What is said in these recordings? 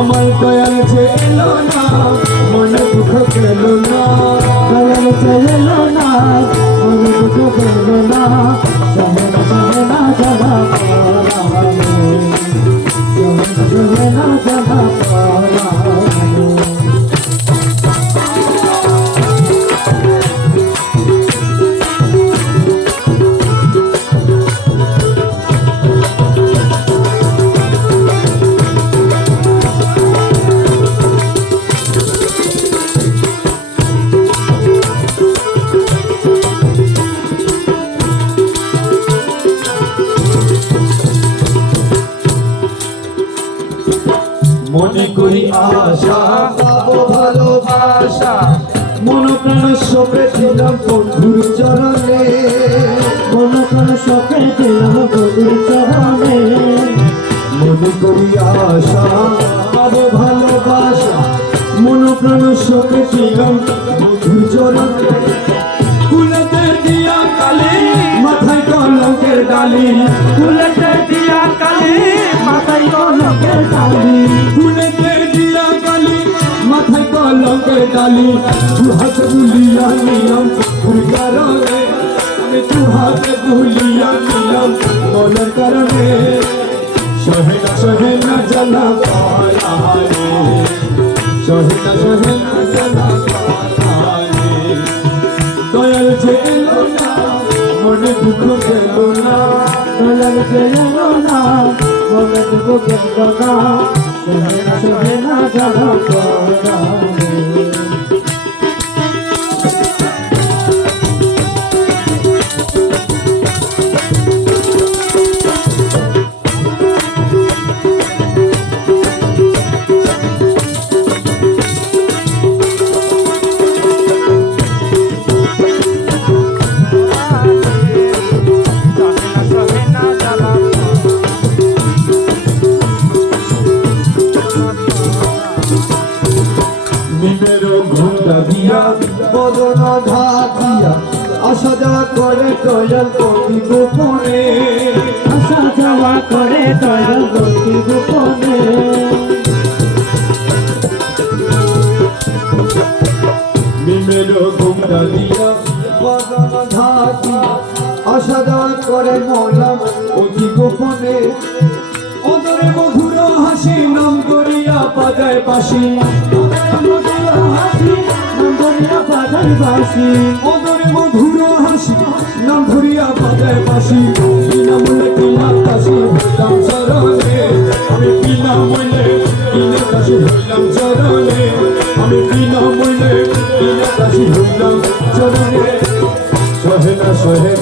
আমার দয়াল এলো না মনে দুঃখ পেল না দয়াল চলো না মনে দুঃখ পেল না সহে না সহে মনে করি আশা, পাবো ভালোবাসা। মন প্রাণ সপে ছিলাম বন্ধুর চরণে। কোন কোন সখে দিলাম বধুর চরণে। মনে করি আশা, পাবো ভালোবাসা। মন প্রাণ সপে ছিলাম বন্ধুর চরণে। কুলতে দিয়া কালি, মাথায় কলঙ্কের ডালি। ফুলতে দিয়া কালি কলঙ্কের ডালি দু হাত বুলিয়া নিলাম তোর কারণে আমি দু হাত বুলিয়া নিলাম মনের কারণে সহে না না পায়ারে সহে না না জ্বালা দয়াল যে এলো না, মনে দুঃখ গেল না। দয়াল চলো না, মনে দুঃখ পেল না। সহে না সহে না জ্বালা দিয়া বদন ঢাকিয়া আসা যাওয়া করে দয়াল কবি গোপনে। আসা যাওয়া করে দয়াল গতি গোপনে। নিমের ঘুমটা দিয়া বদন ঢাকিয়া আসা যাওয়া করে মলাম অতি গোপনে। অদরে মধুর হাসি নাম করিয়া বাজায় পাশি হাসি মাথায় বাসি ওদের মধুর হাসি, নাম ধরিয়া পাতায় বাসি নাম লেখে মাতাসি নাম চরণে। আমি বিনা মনে বিনা কাশি, হইলাম চরণে। আমি বিনা মনে বিনা কাশি, হইলাম চরণে। সহে না, সহে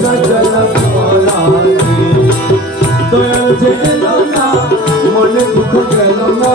মনে দুঃখ গেল না।